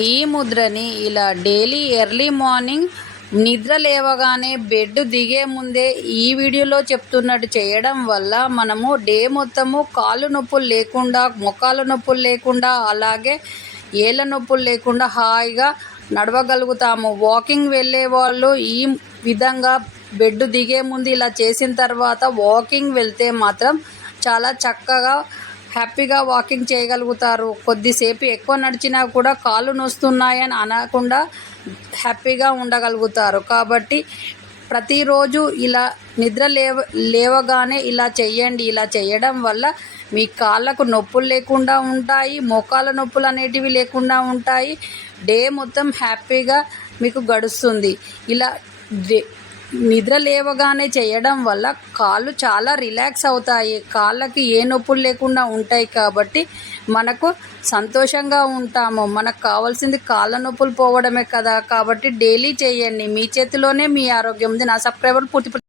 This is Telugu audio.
ఈ ముద్రని ఇలా డైలీ ఎర్లీ మార్నింగ్ నిద్ర లేవగానే బెడ్ దిగే ముందే ఈ వీడియోలో చెప్తున్నట్టు చేయడం వల్ల మనము డే మొత్తము కాళ్ళు నొప్పులు లేకుండా, మోకాళ్ళ నొప్పులు లేకుండా, అలాగే ఏళ్ళ నొప్పులు లేకుండా హాయిగా నడవగలుగుతాము. వాకింగ్ వెళ్ళే వాళ్ళు ఈ విధంగా బెడ్ దిగే ముందు ఇలా చేసిన తర్వాత వాకింగ్ వెళ్తే మాత్రం చాలా చక్కగా హ్యాపీగా వాకింగ్ చేయగలుగుతారు. కొద్దిసేపు ఎక్కువ నడిచినా కూడా కాళ్ళు నొస్తున్నాయని అనకుండా హ్యాపీగా ఉండగలుగుతారు. కాబట్టి ప్రతిరోజు ఇలా నిద్ర లేవగానే ఇలా చెయ్యండి. ఇలా చేయడం వల్ల మీ కాళ్ళకు నొప్పులు లేకుండా ఉంటాయి, మోకాళ్ళ నొప్పులు అనేటివి లేకుండా ఉంటాయి. డే మొత్తం హ్యాపీగా మీకు గడుస్తుంది. ఇలా నిద్ర లేవగానే చేయడం వల్ల కాళ్ళు చాలా రిలాక్స్ అవుతాయి. కాళ్ళకి ఏ నొప్పులు లేకుండా ఉంటాయి కాబట్టి మనకు సంతోషంగా ఉంటాము. మనకు కావాల్సింది కాళ్ళ నొప్పులు పోవడమే కదా. కాబట్టి డైలీ చేయండి. మీ చేతిలోనే మీ ఆరోగ్యం ఉంది. నా సబ్స్క్రైబర్ పూర్తి